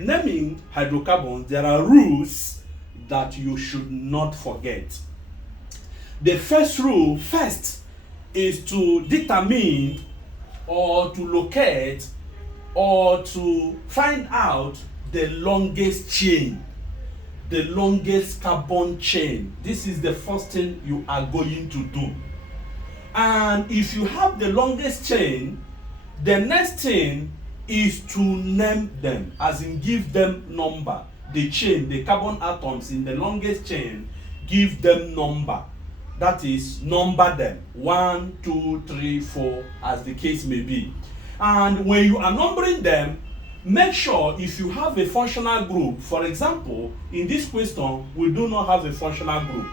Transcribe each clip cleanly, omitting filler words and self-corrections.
Naming hydrocarbons, there are rules that you should not forget. The first rule is to determine or to locate or to find out the longest chain, the longest carbon chain. This is the first thing you are going to do. And if you have the longest chain, the next thing is to name them, as in give them number. The chain, the carbon atoms in the longest chain, give them number. That is, number them 1, 2, 3, 4, as the case may be. And when you are numbering them, make sure if you have a functional group, for example, in this question, we do not have a functional group.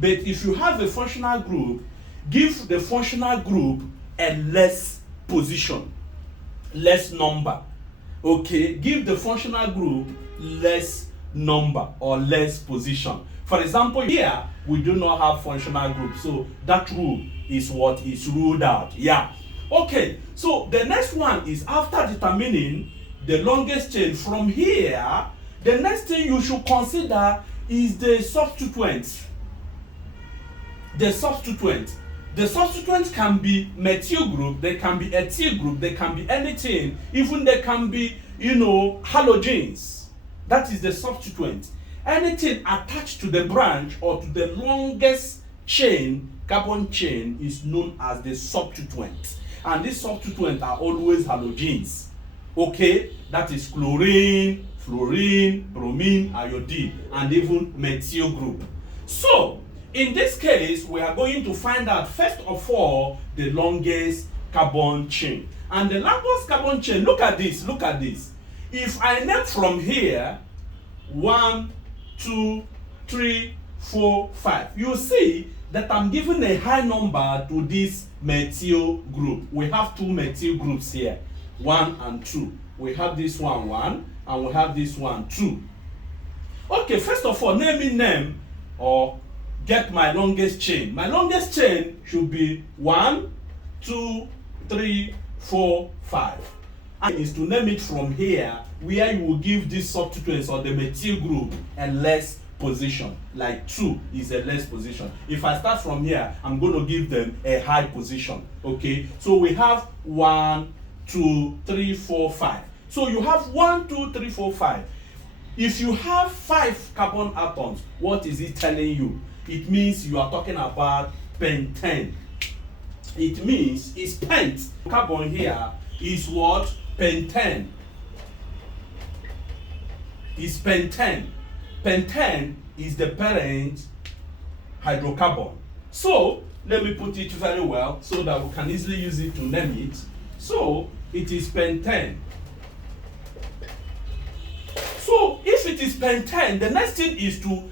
But if you have a functional group, give the functional group a less position, less number. Okay, give the functional group less number or less position. For example, here we do not have functional group, so that rule is what is ruled out. Yeah. Okay, so the next one is, after determining the longest chain from here, the next thing you should consider is the substituents. The substituents. The substituents can be methyl group, they can be ethyl group, they can be anything, even they can be, halogens. That is the substituent. Anything attached to the branch or to the longest chain, carbon chain, is known as the substituent. And these substituents are always halogens. Okay, that is chlorine, fluorine, bromine, iodine, and even methyl group. So, in this case, we are going to find out, first of all, the longest carbon chain. And the longest carbon chain, look at this, look at this. If I name from here 1, 2, 3, 4, 5, you see that I'm giving a high number to this methyl group. We have two methyl groups here, 1 and 2. We have this one 1 and we have this one 2. Okay, first of all, name or get my longest chain. My longest chain should be 1, 2, 3, 4, 5. And is to name it from here, where you will give these substituents or the methyl group a less position. Like 2 is a less position. If I start from here, I'm going to give them a high position. Okay, so we have 1, 2, 3, 4, 5. So you have 1, 2, 3, 4, 5. If you have 5 carbon atoms, what is it telling you? It means you are talking about pentane. It means it's pent. Carbon here is what? Pentane. It's pentane. Pentane is the parent hydrocarbon. So let me put it very well so that we can easily use it to name it. So it is pentane. So if it is pentane, the next thing is to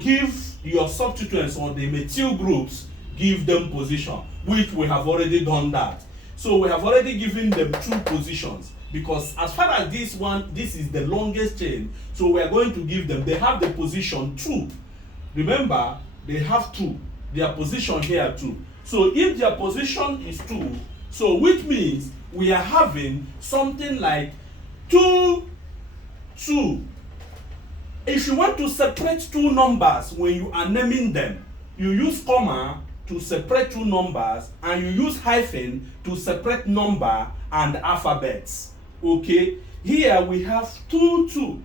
give your substituents or the methyl groups, give them position, which we have already done that. So we have already given them 2 positions, because as far as this is the longest chain, so we are going to give them, they have the position 2. Remember, they have 2, their position here 2. So if their position is 2, so which means we are having something like 2, 2. If you want to separate 2 numbers when you are naming them, you use comma to separate 2 numbers, and you use hyphen to separate number and alphabets. Okay, here we have 2, 2,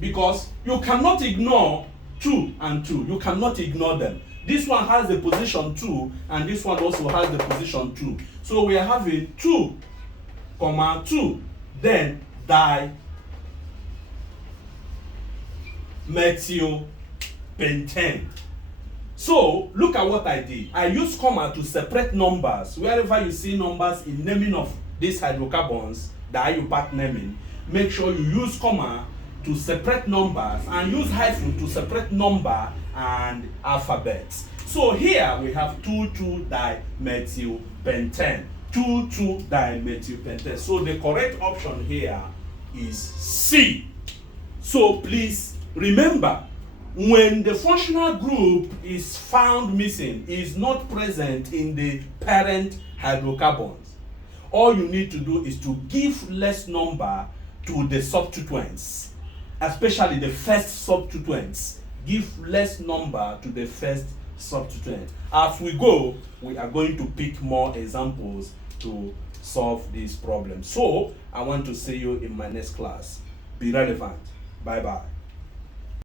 because you cannot ignore 2 and 2. You cannot ignore them. This one has the position 2, and this one also has the position 2. So we are having 2, 2, then dimethylpentane. So look at what I did. I used comma to separate numbers. Wherever you see numbers in naming of these hydrocarbons, the IUPAC naming, make sure you use comma to separate numbers and use hyphen to separate number and alphabets. So here we have 2,2-dimethylpentane. 2,2-dimethylpentane. So the correct option here is C. So please remember, when the functional group is found missing, is not present in the parent hydrocarbons, all you need to do is to give less number to the substituents, especially the first substituents. Give less number to the first substituent. As we go, we are going to pick more examples to solve this problem. So I want to see you in my next class. Be relevant. Bye bye.